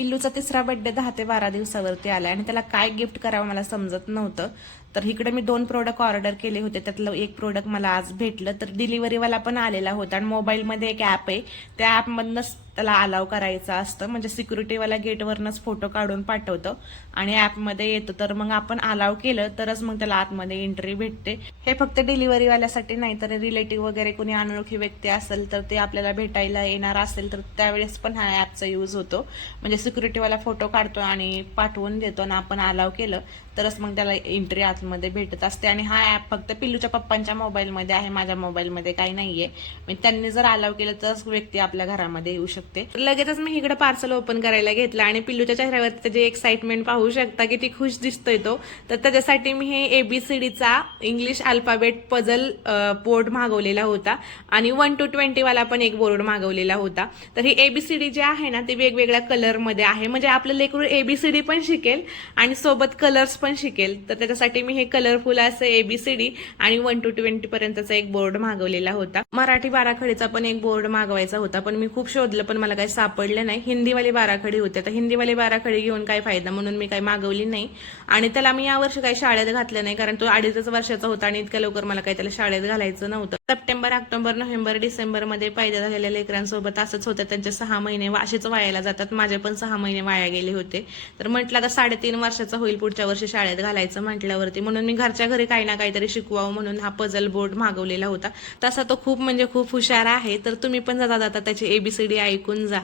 पिल्लूचा तिसरा बर्थडे दहा ते बारा दिवसावरती आला आणि त्याला काय गिफ्ट करावं मला समजत नव्हतं. तर इकडे मी दोन प्रोडक्ट ऑर्डर केले होते. त्यातलं एक प्रोडक्ट मला आज भेटलं. तर डिलिव्हरीवाला पण आलेला होता आणि मोबाईलमध्ये एक ॲप आहे. त्या ॲपमधनंच त्याला अलाव करायचं असतं. म्हणजे सिक्युरिटीवाला गेटवरनंच फोटो काढून पाठवतं. आणि ॲपमध्ये येतं. तर मग आपण अलाव केलं तरच मग त्याला आतमध्ये एंट्री भेटते. हे फक्त डिलिव्हरीवाल्यासाठी नाही तर रिलेटिव्ह वगैरे कोणी अनोळखी व्यक्ती असेल तर ते आपल्याला भेटायला येणार असेल तर त्यावेळेस पण ह्या ॲपचा यूज होतो. म्हणजे सिक्युरिटीवाला फोटो काढतो आणि पाठवून देतो आणि आपण अलाव केलं. तरच मग त्याला एंट्री आतमध्ये भेटत असते. आणि हा ॲप फक्त पिल्लूच्या पप्पांच्या मोबाईलमध्ये आहे माझ्या मोबाईलमध्ये काही नाहीये. म्हणजे त्यांनी जर अलाव केलं तरच व्यक्ती आपल्या घरामध्ये येऊ शकते. तर लगेचच मी इकडे पार्सल ओपन करायला घेतलं आणि पिल्लूच्या चेहऱ्यावर त्याची एक्साइटमेंट पाहू शकता की ती खुश दिसतोय तो तर त्याच्यासाठी मी हे एबीसीडीचा इंग्लिश अल्फाबेट पझल बोर्ड मागवलेला होता. आणि वन टू ट्वेंटी वाला पण एक बोर्ड मागवलेला होता. तर ही एबीसीडी जे आहे ना ते वेगवेगळ्या कलरमध्ये आहे. म्हणजे आपलं लेकरू एबीसीडी पण शिकेल आणि सोबत कलर्स पण शिकेल. तर त्याच्यासाठी मी हे कलरफुल असं एबीसीडी आणि वन टू ट्वेंटी पर्यंतचा एक बोर्ड मागवलेला होता. मराठी बाराखडीचा पण एक बोर्ड मागवायचा होता पण मी खूप शोधलं पण मला काही सापडलं नाही. हिंदीवाली बाराखडी होते. तर हिंदीवाली बाराखडी घेऊन काय फायदा म्हणून मी काही मागवली नाही. आणि त्याला मी यावर्षी काही शाळेत घातलं नाही कारण तो अडीचच वर्षाचा होता आणि इतक्या लवकर मला काही त्याला शाळेत घालायचं नव्हतं. सप्टेंबर ऑक्टोबर नोव्हेंबर डिसेंबरमध्ये झालेल्या लेकरांसोबत असंच होतं. त्यांचे सहा महिने वा- असेच वायाला जातात. माझे पण सहा महिने वाया गेले होते. तर म्हटलं आता साडेतीन वर्षाचा होईल पुढच्या वर्षी शाळेत घालायचं म्हटल्यावरती. म्हणून मी घरच्या घरी काही ना काहीतरी शिकवावं म्हणून हा पझल बोर्ड मागवलेला होता. तसा तो खूप म्हणजे खूप हुशार आहे. तर तुम्ही पण जाता जाता त्याची एबीसीडी ऐकून जा.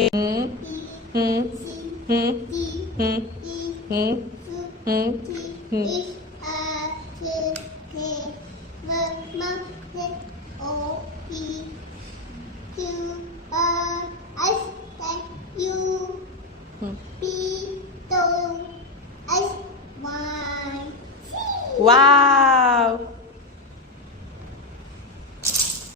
हम्म, 哇。